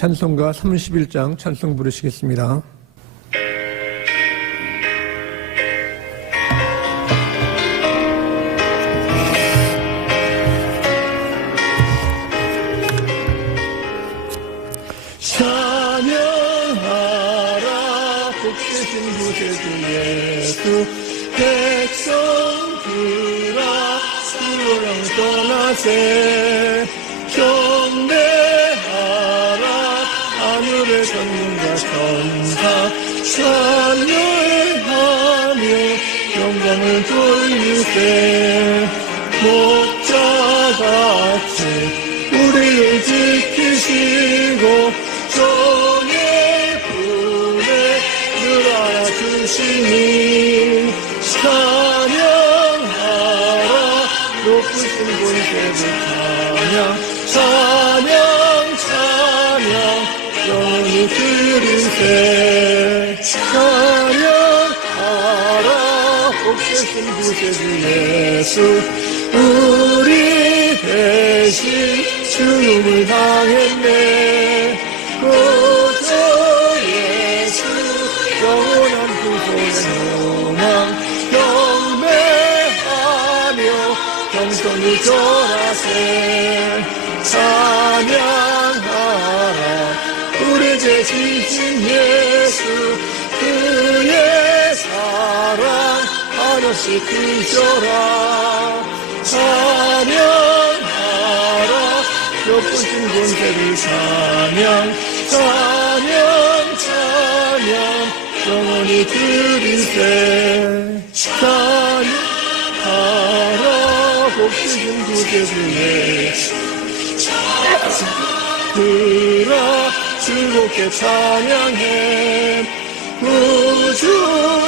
찬송가 31장 찬송 부르시겠습니다. 찬양하라 복되신 구세주 예수 백성들아 수로랑 떠나세 경배하라 하늘의 전능과 천사 찬양하며 영광을 돌리세 목자같이 우리를 지키시고 정의 품에 늘 안아주시니 찬양하라 높으신 본세를 찬양 영원히 드리세 찬양하라 복되신 구세주 예수 우리 대신 죽음을 당했네 구주 예수 영원한 구속의 소망 경배하며 겸손히 절하세 찬양하라 우리 죄 지신 예수 그의 사랑 한없이 크셔라 찬양하라 높으신 본세를 찬양 영원히 드리세 찬양하라 복되신 구세주 예수 들어 즐겁게 찬양해 구주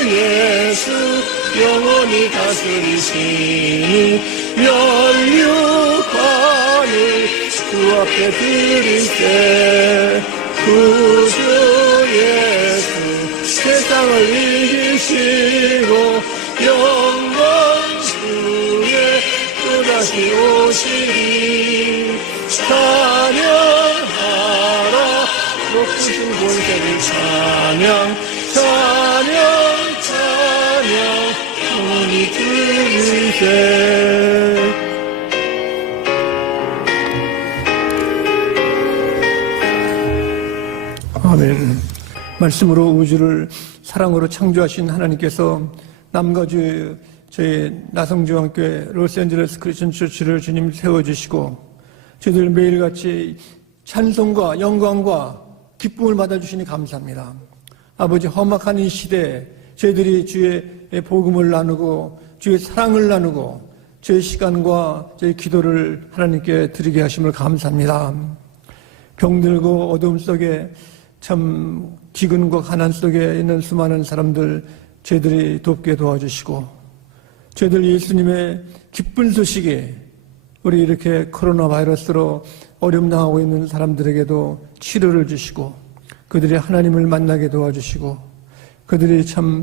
예수 영원히 다스리시니 면류관을 주 앞에 드리세 구주 예수 세상을 이기시고 영광 주에 또다시 오시리 찬양하라 높으신 본세를 찬양 영원히 드리세 아멘. 말씀으로 우주를 사랑으로 창조하신 하나님께서 남과 저희 나성중앙교회 로스앤젤레스 크리스천 처치를 주님 세워주시고 저희들 매일같이 찬송과 영광과 기쁨을 받아주시니 감사합니다. 아버지 험악한 이 시대에 저희들이 주의 복음을 나누고 주의 사랑을 나누고 저희 시간과 저희 기도를 하나님께 드리게 하심을 감사합니다. 병들고 어둠 속에 참 기근과 가난 속에 있는 수많은 사람들 저희들이 돕게 도와주시고 저희들 예수님의 기쁜 소식이 우리 이렇게 코로나 바이러스로 어려움 당하고 있는 사람들에게도 치료를 주시고 그들이 하나님을 만나게 도와주시고 그들이 참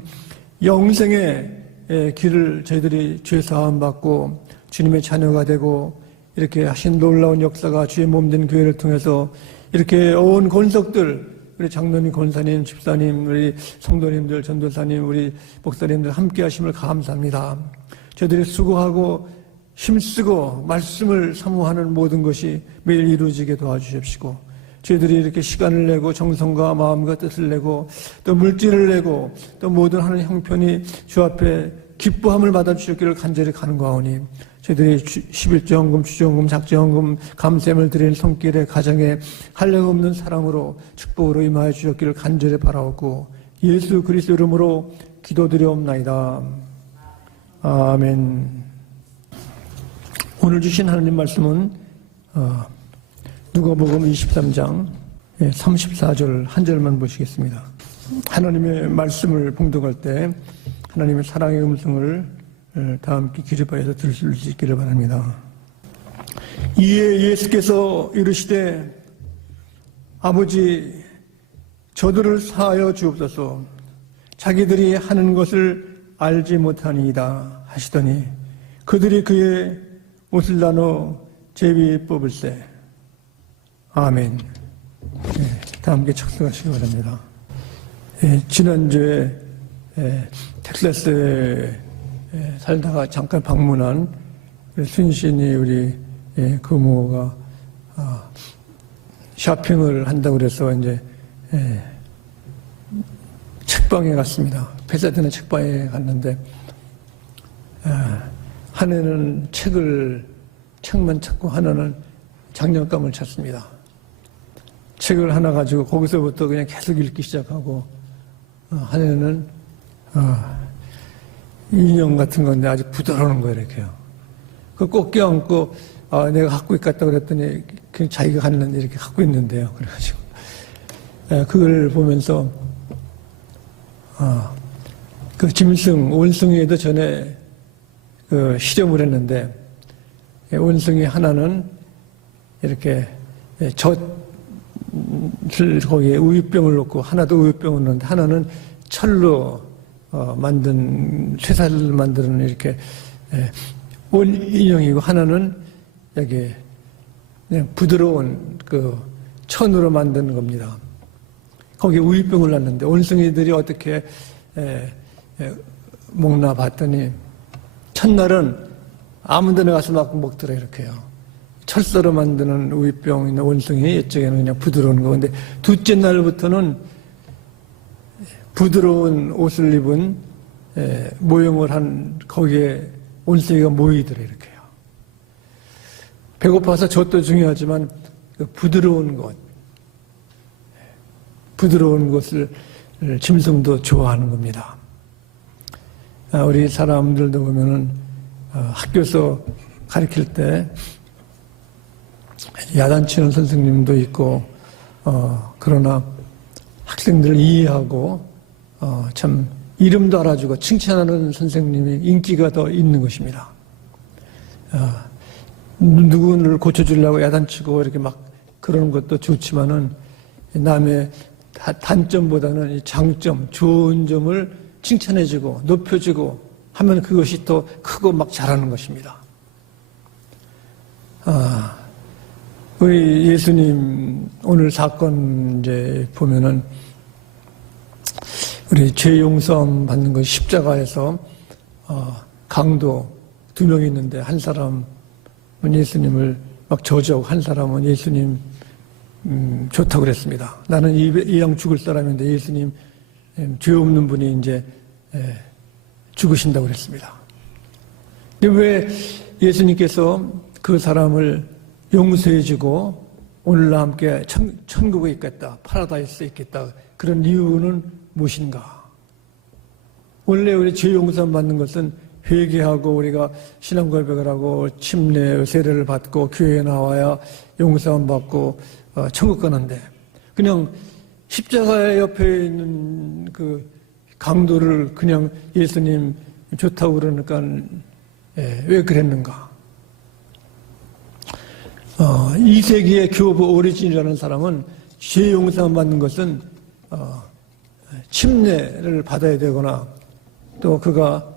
영생의 길을 저희들이 죄 사함 받고 주님의 자녀가 되고 이렇게 하신 놀라운 역사가 주의 몸된 교회를 통해서 이렇게 온 권석들 우리 장로님, 권사님, 집사님, 우리 성도님들, 전도사님, 우리 목사님들 함께 하심을 감사합니다. 저희들이 수고하고 힘쓰고 말씀을 사모하는 모든 것이 매일 이루어지게 도와주십시고 저희들이 이렇게 시간을 내고 정성과 마음과 뜻을 내고 또 물질을 내고 또 모든 하는 형편이 주 앞에 기뻐함을 받아주셨기를 간절히 간구하오니 저희들이 11조헌금, 주조헌금, 작조헌금, 감샘을 드리는 손길에 가정에 한량 없는 사랑으로 축복으로 임하여 주셨기를 간절히 바라옵고 예수 그리스도 이름으로 기도드리옵나이다. 아멘. 오늘 주신 하나님 말씀은 누가복음 23장 34절 한 절만 보시겠습니다. 하나님의 말씀을 봉독할 때 하나님의 사랑의 음성을 다 함께 기립하여서 들을 수 있기를 바랍니다. 이에 예수께서 이르시되 아버지 저들을 사하여 주옵소서 자기들이 하는 것을 알지 못하니이다 하시더니 그들이 그의 옷을 나눠 제비 뽑을세. 아멘. 다 함께 착석하시기 바랍니다. 지난주에 텍사스에 살다가 잠깐 방문한 순신이 우리 고모가 쇼핑을 한다고 그래서 이제 책방에 갔습니다. 페사드나 책방에 갔는데 하나는 책만 찾고 하나는 장난감을 찾습니다. 책을 하나 가지고 거기서부터 그냥 계속 읽기 시작하고 하나는 인형 같은 건데 아주 부드러운 거예요. 이렇게요. 그걸 꼭 껴안고 내가 갖고 있겠다 그랬더니 그냥 자기가 갔는데 이렇게 갖고 있는데요. 그래가지고 그걸 보면서 그 짐승 원숭이에도 전에 실험을 했는데 원숭이 하나는 이렇게 거기에 우유병을 넣고 하나도 우유병을 넣는데 하나는 철로 만든 쇠살을 만드는 이렇게 원 인형이고 하나는 여기 그냥 부드러운 그 천으로 만드는 겁니다. 거기에 우유병을 놨는데 원숭이들이 어떻게 먹나 봤더니 첫날은 아무 데나 가서 막 먹더라 이렇게요. 철사로 만드는 우유병 있는 원숭이 이쪽에는 그냥 부드러운 거. 근데 둘째 날부터는 부드러운 옷을 입은 모형을 한 거기에 원숭이가 모이더라 이렇게요. 배고파서 젖도 중요하지만 그 부드러운 것을 짐승도 좋아하는 겁니다. 우리 사람들도 보면은 학교에서 가르칠 때 야단치는 선생님도 있고 그러나 학생들을 이해하고 참 이름도 알아주고 칭찬하는 선생님이 인기가 더 있는 것입니다. 누구를 고쳐주려고 야단치고 이렇게 막 그러는 것도 좋지만은 남의 단점보다는 이 장점, 좋은 점을 칭찬해주고 높여주고 하면 그것이 더 크고 막 잘하는 것입니다. 우리 예수님 오늘 사건 이제 보면은 우리 죄 용서함 받는 것 십자가에서 강도 2명이 있는데 한 사람은 예수님을 막 저주하고 한 사람은 예수님 좋다고 그랬습니다. 나는 이왕 죽을 사람인데 예수님 죄 없는 분이 이제 죽으신다고 그랬습니다. 근데 왜 예수님께서 그 사람을 용서해주고 오늘날 함께 천국에 있겠다, 파라다이스에 있겠다 그런 이유는 무엇인가? 원래 우리 죄 용서 받는 것은 회개하고 우리가 신앙 고백을 하고 침례 세례를 받고 교회에 나와야 용서함 받고 천국 가는데 그냥 십자가 옆에 있는 그 강도를 그냥 예수님 좋다고 그러니까 왜 그랬는가? 2세기의 교부 오리진이라는 사람은 죄 용서함 받는 것은 침례를 받아야 되거나 또 그가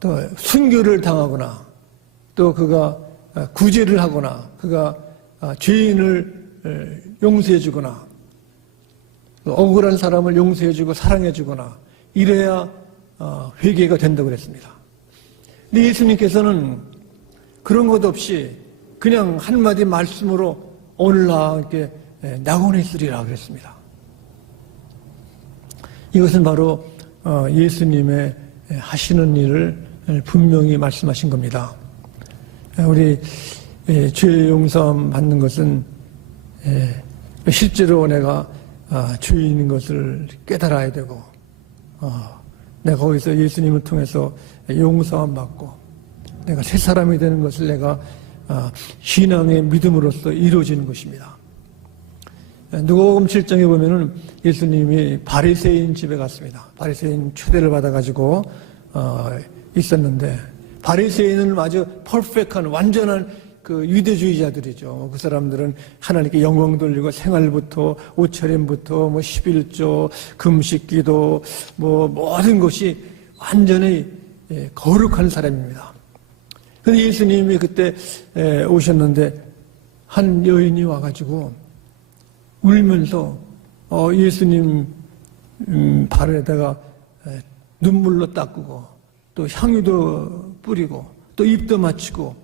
또 순교를 당하거나 또 그가 구제를 하거나 그가 죄인을 용서해 주거나 억울한 사람을 용서해 주고 사랑해 주거나 이래야 회개가 된다고 그랬습니다. 근데 예수님께서는 그런 것 없이 그냥 한마디 말씀으로 오늘날 이렇게 낙원에 있으리라 그랬습니다. 이것은 바로 예수님의 하시는 일을 분명히 말씀하신 겁니다. 우리 죄 용서함 받는 것은 실제로 내가 죄인인 것을 깨달아야 되고 내가 거기서 예수님을 통해서 용서함 받고 내가 새 사람이 되는 것을 내가 신앙의 믿음으로써 이루어지는 것입니다. 누가복음 7장에 보면은 예수님이 바리새인 집에 갔습니다. 바리새인 초대를 받아가지고 있었는데 바리새인은 아주 퍼펙트한 완전한 그 유대주의자들이죠. 그 사람들은 하나님께 영광 돌리고 생활부터 옷차림부터 뭐 11조 금식기도 뭐 모든 것이 완전히 거룩한 사람입니다. 그런데 예수님이 그때 오셨는데 한 여인이 와가지고 울면서 예수님 발에다가 눈물로 닦고 또 향유도 뿌리고 또 입도 맞추고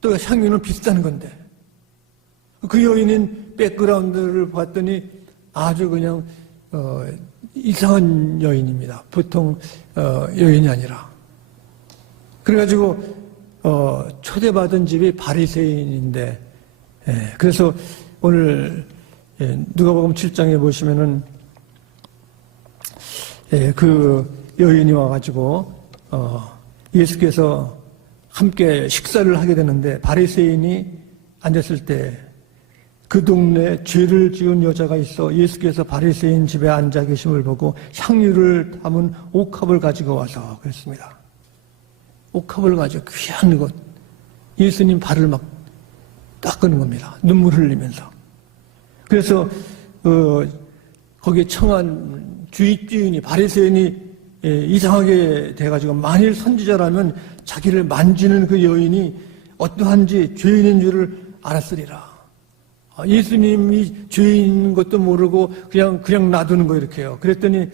또 향유는 비싼 건데 그 여인은 백그라운드를 봤더니 아주 그냥 이상한 여인입니다. 보통 여인이 아니라. 그래가지고 초대받은 집이 바리새인인데 그래서 오늘 누가복음 7장에 보시면은 그 여인이 와가지고 예수께서 함께 식사를 하게 되는데 바리새인이 앉았을 때 그 동네에 죄를 지은 여자가 있어 예수께서 바리새인 집에 앉아 계심을 보고 향유를 담은 옥합을 가지고 와서 그랬습니다. 옥합을 가지고 귀한 것 예수님 발을 막 닦는 겁니다. 눈물 흘리면서. 그래서 거기에 청한 주인이 바리새인이 이상하게 돼가지고 만일 선지자라면 자기를 만지는 그 여인이 어떠한지 죄인인 줄을 알았으리라. 예수님이 죄인인 것도 모르고 그냥 놔두는 거 이렇게요. 그랬더니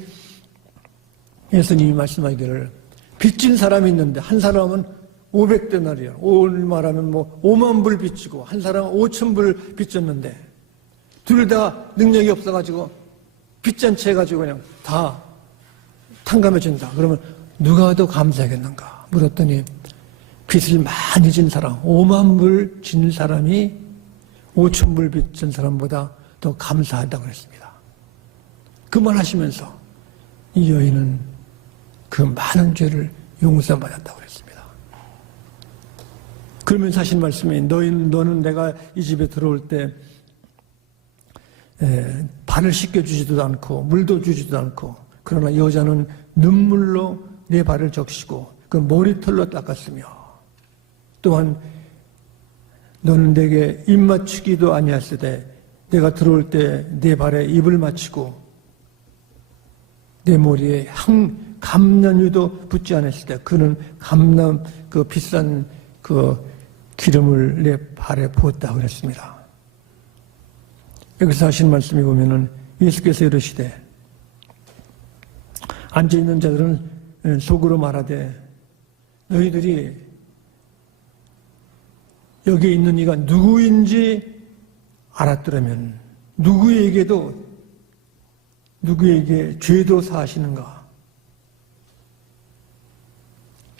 예수님이 말씀하기를 빚진 사람이 있는데 한 사람은 500데나리온, 오늘 말하면 5만 불 빚지고 한 사람은 5천 불 빚졌는데 둘 다 능력이 없어가지고 빚잔치 해가지고 그냥 다 탕감해준다. 그러면 누가 더 감사하겠는가 물었더니 빚을 많이 진 사람, 5만 불 진 사람이 5천 불 빚진 사람보다 더 감사하다고 그랬습니다. 그 말 하시면서 이 여인은 그 많은 죄를 용서받았다고 그랬습니다. 그러면서 하신 말씀이 너는 내가 이 집에 들어올 때 발을 씻겨주지도 않고 물도 주지도 않고 그러나 여자는 눈물로 내 발을 적시고 그 머리털로 닦았으며 또한 너는 내게 입 맞추기도 아니하시되 내가 들어올 때 내 발에 입을 맞추고 내 머리에 감람유도 붓지 않았을 때 그는 감람 그 비싼 그 기름을 내 발에 부었다고 그랬습니다. 여기서 하신 말씀이 보면은 예수께서 이르시되 앉아있는 자들은 속으로 말하되 너희들이 여기 있는 이가 누구인지 알았더라면 누구에게 죄도 사하시는가?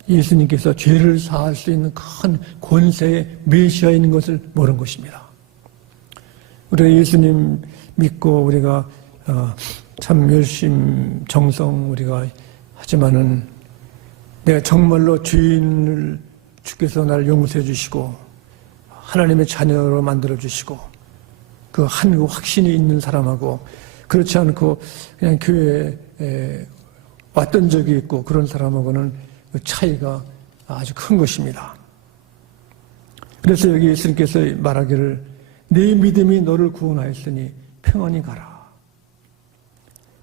예수님께서 죄를 사할 수 있는 큰 권세의 메시아인 것을 모르는 것입니다. 우리가 예수님 믿고 우리가 참 열심 정성 우리가 하지만은 내가 정말로 죄인을 주께서 나를 용서해 주시고 하나님의 자녀로 만들어 주시고 그 한 확신이 있는 사람하고 그렇지 않고 그냥 교회에 왔던 적이 있고 그런 사람하고는 그 차이가 아주 큰 것입니다. 그래서 여기 예수님께서 말하기를 내 믿음이 너를 구원하였으니 평안히 가라.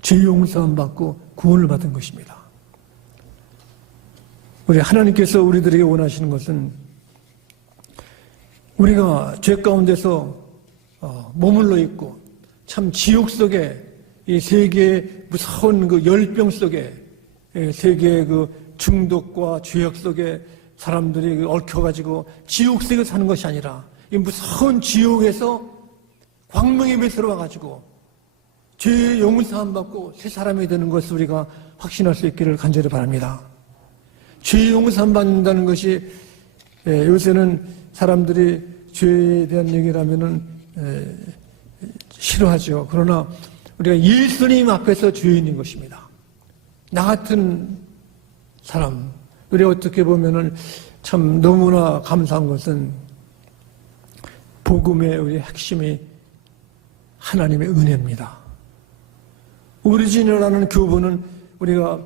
죄 용서함 받고 구원을 받은 것입니다. 우리 하나님께서 우리들에게 원하시는 것은 우리가 죄 가운데서 머물러 있고 참 지옥 속에 이 세계의 무서운 그 열병 속에 세계의 그 중독과 죄악 속에 사람들이 얽혀가지고 지옥 속에 사는 것이 아니라 이 무서운 지옥에서 광명의 배수로 와가지고 죄 용서함 받고 새 사람이 되는 것을 우리가 확신할 수 있기를 간절히 바랍니다. 죄 용서함 받는다는 것이 요새는 사람들이 죄에 대한 얘기를 하면은 싫어하죠. 그러나 우리가 예수님 앞에서 죄인인 것입니다. 나 같은 사람, 우리 어떻게 보면은 참 너무나 감사한 것은 복음의 우리 핵심이 하나님의 은혜입니다. 오리지널하는 교부는 우리가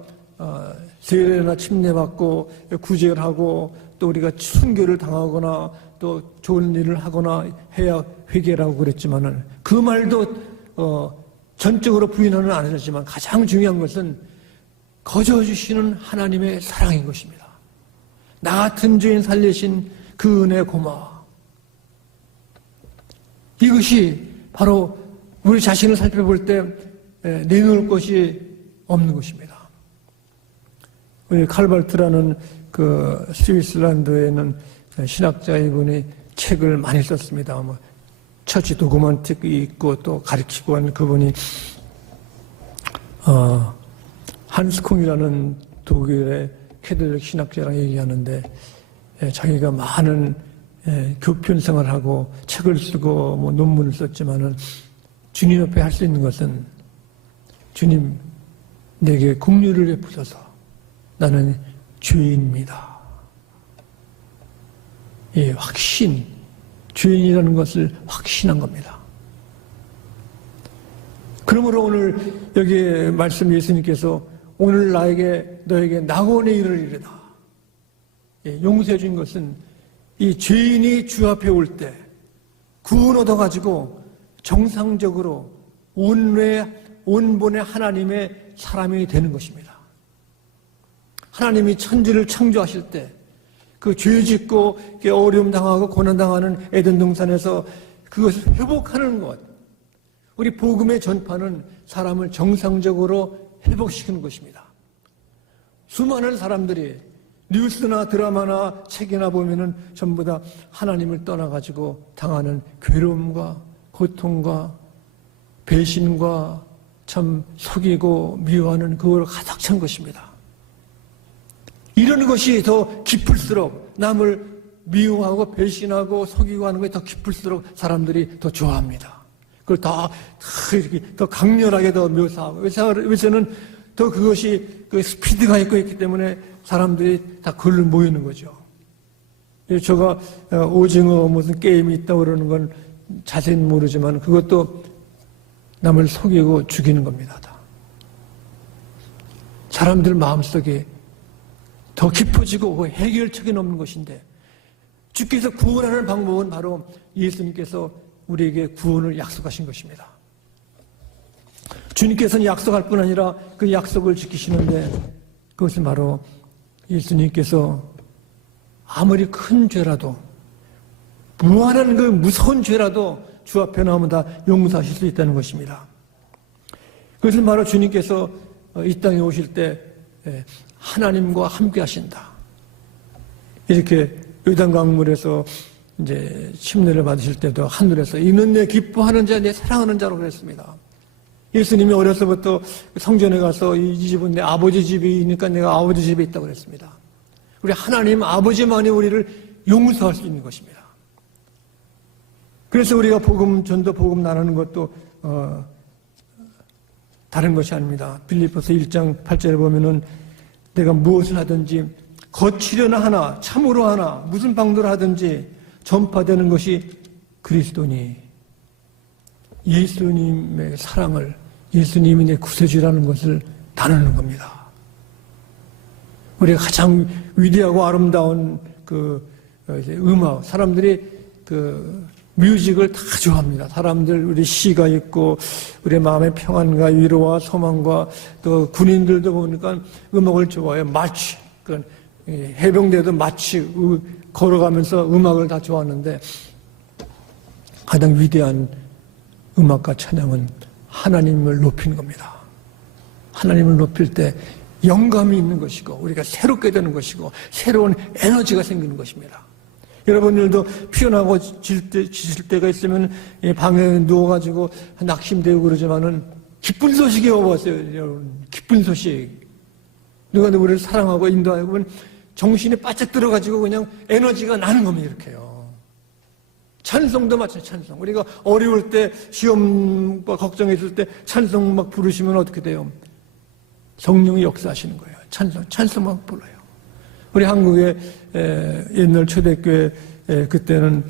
세례나 침례받고 구제를 하고 또 우리가 순교를 당하거나 또 좋은 일을 하거나 해야 회개라고 그랬지만은 그 말도 전적으로 부인하는 안 하지만 가장 중요한 것은 거저 주시는 하나님의 사랑인 것입니다. 나 같은 죄인 살리신 그 은혜 고마워. 이것이 바로 우리 자신을 살펴볼 때 내놓을 것이 없는 것입니다. 우리 칼발트라는 그 스위스란드에 있는 신학자 이분이 책을 많이 썼습니다. 뭐 처치 도그마틱이 있고 또 가르치고 한 그분이 한스콩이라는 독일의 캐톨릭 신학자랑 얘기하는데 자기가 많은 교편 생활하고 책을 쓰고 뭐 논문을 썼지만은 주님 옆에 할 수 있는 것은 주님 내게 긍휼을 베푸소서 나는 죄인입니다. 이 확신, 죄인이라는 것을 확신한 겁니다. 그러므로 오늘 여기 말씀 예수님께서 오늘 너에게 낙원에 이르리이다. 용서해 준 것은 이 죄인이 주 앞에 올 때 구원 얻어가지고 정상적으로 온본의 하나님의 사람이 되는 것입니다. 하나님이 천지를 창조하실 때 그 죄 짓고 어려움 당하고 고난 당하는 에덴 동산에서 그것을 회복하는 것. 우리 복음의 전파는 사람을 정상적으로 회복시키는 것입니다. 수많은 사람들이 뉴스나 드라마나 책이나 보면은 전부 다 하나님을 떠나가지고 당하는 괴로움과 고통과 배신과 참 속이고 미워하는 그걸 가득 찬 것입니다. 이런 것이 더 깊을수록 남을 미워하고 배신하고 속이고 하는 것이 더 깊을수록 사람들이 더 좋아합니다. 그걸 이렇게 더 강렬하게 더 묘사하고 요새는 더 그것이 그 스피드가 있기 때문에 사람들이 다 그걸로 모이는 거죠. 제가 오징어 무슨 게임이 있다고 그러는 건 자세히는 모르지만 그것도 남을 속이고 죽이는 겁니다. 다. 사람들 마음속에 더 깊어지고 해결책이 없는 것인데 주께서 구원하는 방법은 바로 예수님께서 우리에게 구원을 약속하신 것입니다. 주님께서는 약속할 뿐 아니라 그 약속을 지키시는데 그것은 바로 예수님께서 아무리 큰 죄라도 무한한 그 무서운 죄라도 주 앞에 나오면 다 용서하실 수 있다는 것입니다. 그것은 바로 주님께서 이 땅에 오실 때 하나님과 함께 하신다. 이렇게 요단강물에서 이제 침례를 받으실 때도 하늘에서 이는 내 기뻐하는 자, 내 사랑하는 자로 그랬습니다. 예수님이 어려서부터 성전에 가서 이 집은 내 아버지 집이니까 내가 아버지 집에 있다고 그랬습니다. 우리 하나님 아버지만이 우리를 용서할 수 있는 것입니다. 그래서 우리가 전도 복음 나누는 것도 다른 것이 아닙니다. 빌립보서 1장 8절에 보면은 내가 무엇을 하든지 거치려나 하나 참으로 하나 무슨 방도로 하든지 전파되는 것이 그리스도니 예수님의 사랑을 예수님이 내 구세주라는 것을 나누는 겁니다. 우리가 가장 위대하고 아름다운 음악 사람들이 뮤직을 다 좋아합니다. 사람들 우리 시가 있고 우리 마음의 평안과 위로와 소망과 또 군인들도 보니까 음악을 좋아해요. 마치 해병대도 마치 걸어가면서 음악을 다 좋아하는데 가장 위대한 음악과 찬양은 하나님을 높이는 겁니다. 하나님을 높일 때 영감이 있는 것이고 우리가 새롭게 되는 것이고 새로운 에너지가 생기는 것입니다. 여러분들도 피곤하고 지칠 때가 있으면 방에 누워가지고 낙심되고 그러지만은 기쁜 소식이 와봤어요. 여러분 기쁜 소식. 누가 우리를 사랑하고 인도하고 그러면 정신이 바짝 들어가지고 그냥 에너지가 나는 겁니다. 이렇게요. 찬송도 마찬가지 찬송. 우리가 어려울 때 시험과 걱정했을 때 찬송 막 부르시면 어떻게 돼요? 성령이 역사하시는 거예요. 찬송만 불러요. 우리 한국의 옛날 초대교회 그때는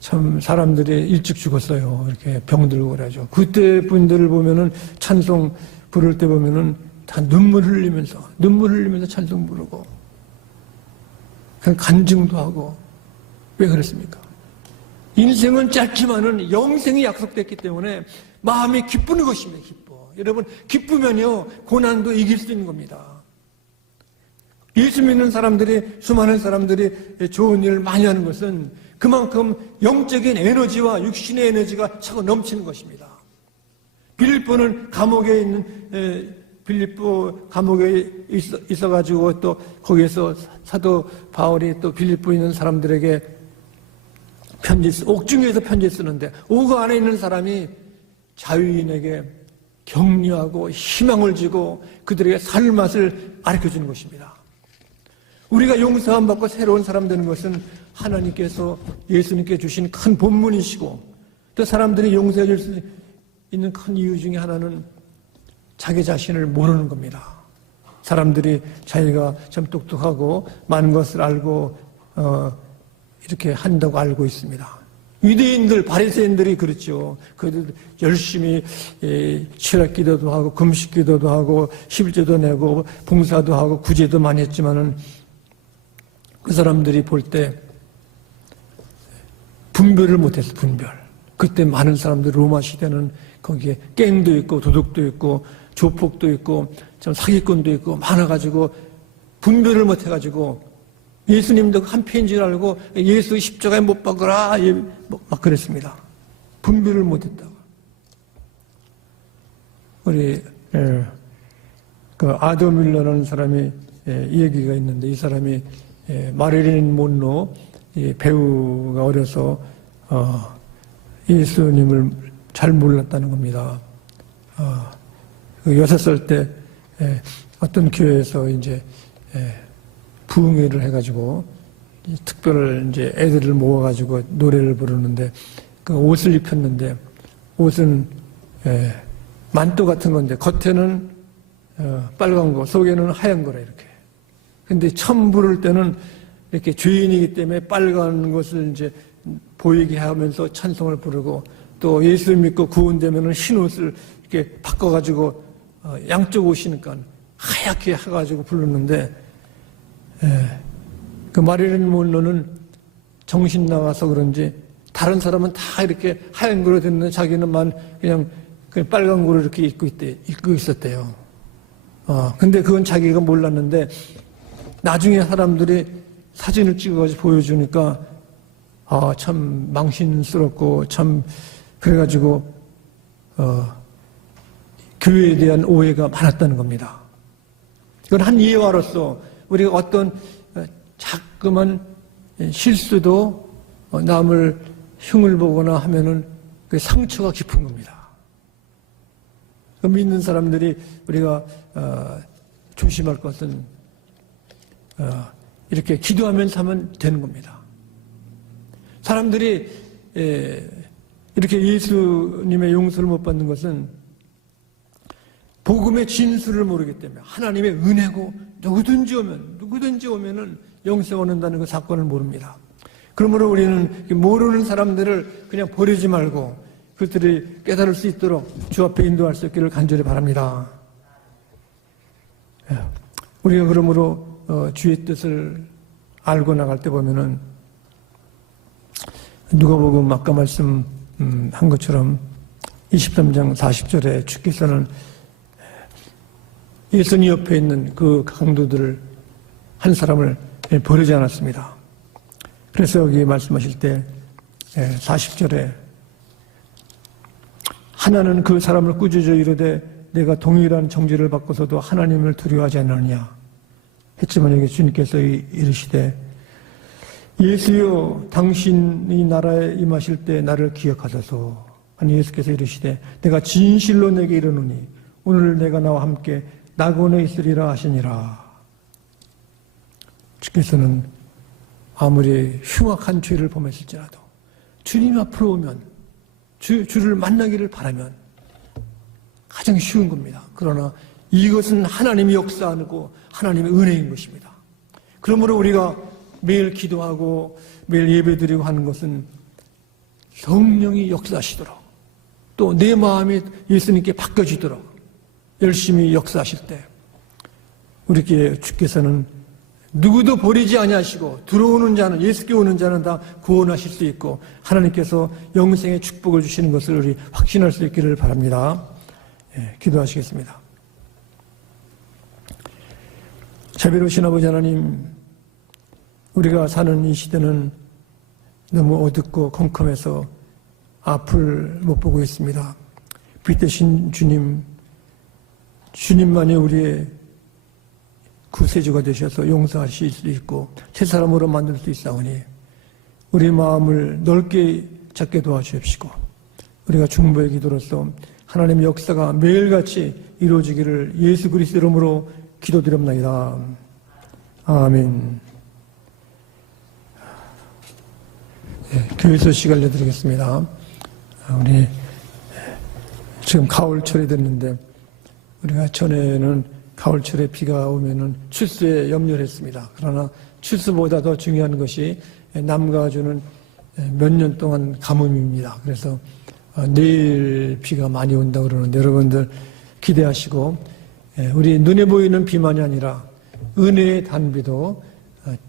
참 사람들이 일찍 죽었어요. 이렇게 병들고 그러죠. 그때 분들을 보면은 찬송 부를 때 보면은 다 눈물 흘리면서 찬송 부르고 그냥 간증도 하고 왜 그랬습니까? 인생은 짧지만은 영생이 약속됐기 때문에 마음이 기쁘는 것입니다. 기뻐. 여러분 기쁘면요 고난도 이길 수 있는 겁니다. 예수 믿는 사람들이 수많은 사람들이 좋은 일을 많이 하는 것은 그만큼 영적인 에너지와 육신의 에너지가 차고 넘치는 것입니다. 빌립보는 감옥에 있는 빌립보 감옥에 있어가지고 또 거기에서 사도 바울이 또 빌립보에 있는 사람들에게 옥중에서 편지 쓰는데 옥 안에 있는 사람이 자유인에게 격려하고 희망을 주고 그들에게 살 맛을 가르쳐주는 것입니다. 우리가 용서함 받고 새로운 사람 되는 것은 하나님께서 예수님께 주신 큰 본문이시고 또 사람들이 용서해 줄 수 있는 큰 이유 중에 하나는 자기 자신을 모르는 겁니다. 사람들이 자기가 참 똑똑하고 많은 것을 알고 이렇게 한다고 알고 있습니다. 유대인들, 바리새인들이 그렇죠. 그들 열심히 철학기도도 하고 금식기도도 하고 11조도 내고 봉사도 하고 구제도 많이 했지만은 그 사람들이 볼 때 분별을 못했어. 분별. 그때 많은 사람들 로마 시대는 거기에 갱도 있고 도둑도 있고 조폭도 있고 참 사기꾼도 있고 많아가지고 분별을 못해가지고 예수님도 한패인 줄 알고 예수 십자가에 못 박으라 막 그랬습니다. 분별을 못했다고. 우리 그 아더 밀러라는 사람이 이 얘기가 있는데 이 사람이 마릴린 몬로 배우가 어려서 예수님을 잘 몰랐다는 겁니다. 6살 때 어떤 교회에서 이제 부흥회를 해가지고 특별 이제 애들을 모아가지고 노래를 부르는데 그 옷을 입혔는데 옷은 만도 같은 건데 겉에는 빨간 거, 속에는 하얀 거라 이렇게. 근데 처음 부를 때는 이렇게 죄인이기 때문에 빨간 것을 이제 보이게 하면서 찬송을 부르고 또 예수 믿고 구원되면은 흰 옷을 이렇게 바꿔가지고 양쪽 옷이니까 하얗게 해가지고 부르는데 그 마릴린 몬로는 정신 나가서 그런지 다른 사람은 다 이렇게 하얀 거로 됐는데 자기는만 그냥 빨간 거로 이렇게 입고 있었대요. 근데 그건 자기가 몰랐는데 나중에 사람들이 사진을 찍어가지고 보여주니까 참 망신스럽고 참 그래가지고 교회에 대한 오해가 많았다는 겁니다. 이건 한 예화로서 우리가 어떤 자꾸만 실수도 남을 흉을 보거나 하면은 그 상처가 깊은 겁니다. 믿는 사람들이 우리가 조심할 것은 이렇게 기도하면서 하면 되는 겁니다. 사람들이 이렇게 예수님의 용서를 못 받는 것은 복음의 진수를 모르기 때문에 하나님의 은혜고 누구든지 오면은 영생 얻는다는 그 사건을 모릅니다. 그러므로 우리는 모르는 사람들을 그냥 버리지 말고 그들이 깨달을 수 있도록 주 앞에 인도할 수 있기를 간절히 바랍니다. 우리가 그러므로 주의 뜻을 알고 나갈 때 보면은 누가복음 아까 말씀한 것처럼 23장 40절에 주께서는 예수님 옆에 있는 그 강도들을 한 사람을 버리지 않았습니다. 그래서 여기 말씀하실 때 40절에 하나는 그 사람을 꾸짖어 이르되 내가 동일한 정죄를 받고서도 하나님을 두려워하지 않느냐 했지만 여기 주님께서 이르시되 예수여 당신이 나라에 임하실 때 나를 기억하소서 하니 예수께서 이르시되 내가 진실로 내게 이르노니 오늘 내가 나와 함께 낙원에 있으리라 하시니라. 주께서는 아무리 흉악한 죄를 범했을지라도 주님 앞으로 오면 주를 만나기를 바라면 가장 쉬운 겁니다. 그러나 이것은 하나님이 역사하고 하나님의 은혜인 것입니다. 그러므로 우리가 매일 기도하고 매일 예배드리고 하는 것은 성령이 역사하시도록 또 내 마음이 예수님께 바뀌어지도록 열심히 역사하실 때 우리께 주께서는 누구도 버리지 아니하시고 들어오는 자는 예수께 오는 자는 다 구원하실 수 있고 하나님께서 영생의 축복을 주시는 것을 우리 확신할 수 있기를 바랍니다. 기도하시겠습니다. 자비로우신 아버지 하나님, 우리가 사는 이 시대는 너무 어둡고 컴컴해서 앞을 못 보고 있습니다. 빛 대신 주님만이 우리의 구세주가 되셔서 용서하실 수 있고 새 사람으로 만들 수 있사오니 우리 마음을 넓게 잡게 도와주십시고 우리가 중보의 기도로서 하나님의 역사가 매일같이 이루어지기를 예수 그리스도 이름으로 기도드립니다. 아멘. 네, 교회 소식 알려드리겠습니다. 우리 지금 가을철이 됐는데 우리가 전에는 가을철에 비가 오면은 추수에 염려를 했습니다. 그러나 추수보다 더 중요한 것이 남과 주는 몇 년 동안 가뭄입니다. 그래서 내일 비가 많이 온다고 그러는데 여러분들 기대하시고 우리 눈에 보이는 비만이 아니라 은혜의 단비도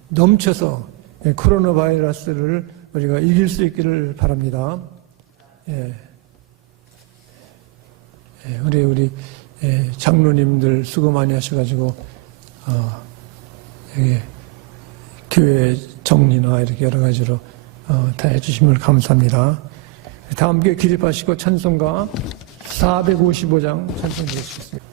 넘쳐서 코로나 바이러스를 우리가 이길 수 있기를 바랍니다. 우리 장로님들 수고 많이 하셔가지고 여기 교회 정리나 이렇게 여러 가지로 다 해주심을 감사합니다. 다 함께 기립하시고 찬송가 455장 찬송 드리겠습니다.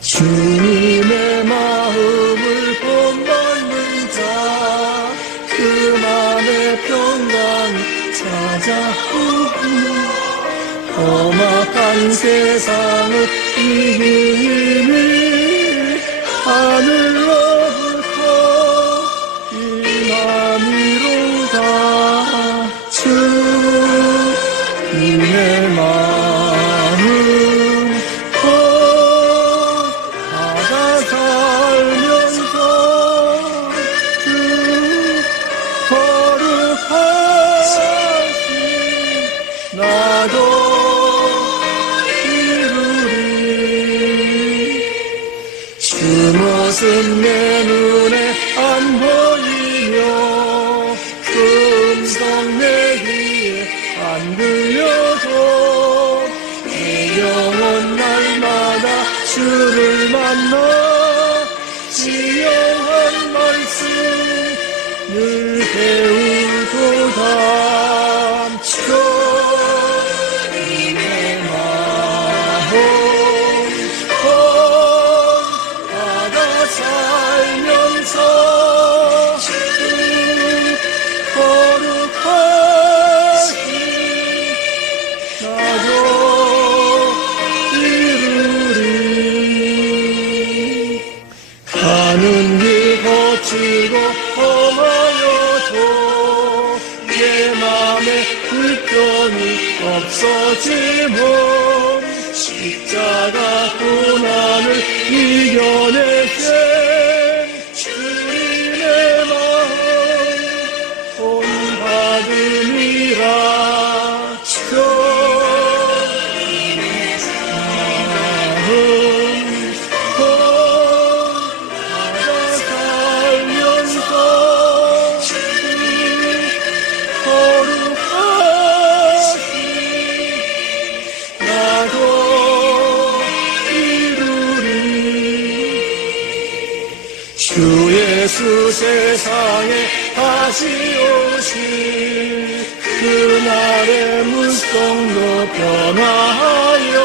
주님의 마음을 본받는 자, 그 맘의 평강 찾아오고 험악한 세상을 이기니 하늘로부터 임함이로다. 주님의 마음 주못은 내 눈에 안 보이며 그 음성 내 귀에 안 들려도 내 영혼 날마다 주를 만나 지영한 말씀 늘 배우도다. 주님의 마음 살면서 거룩하신 나도 이루리. 가는 길 거치고 험하여도 내 맘에 불편이 없어지면 십자가 고난을 이겨내세 주님의 마음 본받음이라. 주님의 마음 본받아 살면서 거룩하신 나도 주 예수 세상에 다시 오실 그날의 물성도 변화하여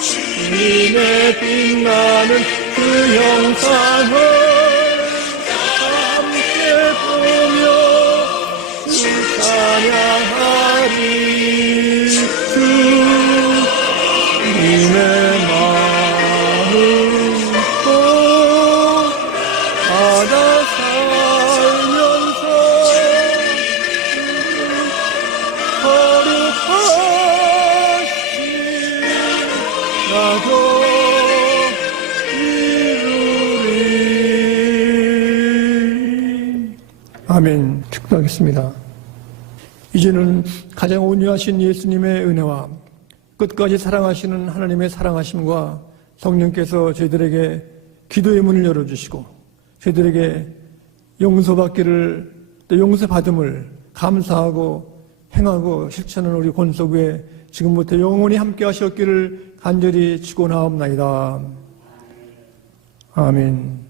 주님의 빛나는 그 형상을 함께 보며 주 찬양하리. 주님의 마음 받아 살면서 거룩하신 나도 이루리. 아멘. 축도하겠습니다. 이제는 가장 온유하신 예수님의 은혜와 끝까지 사랑하시는 하나님의 사랑하심과 성령께서 저희들에게 기도의 문을 열어주시고 저희들에게 용서받기를 또 용서받음을 감사하고 행하고 실천하는 우리 권속에 지금부터 영원히 함께 하셨기를 간절히 축원하옵나이다. 아멘.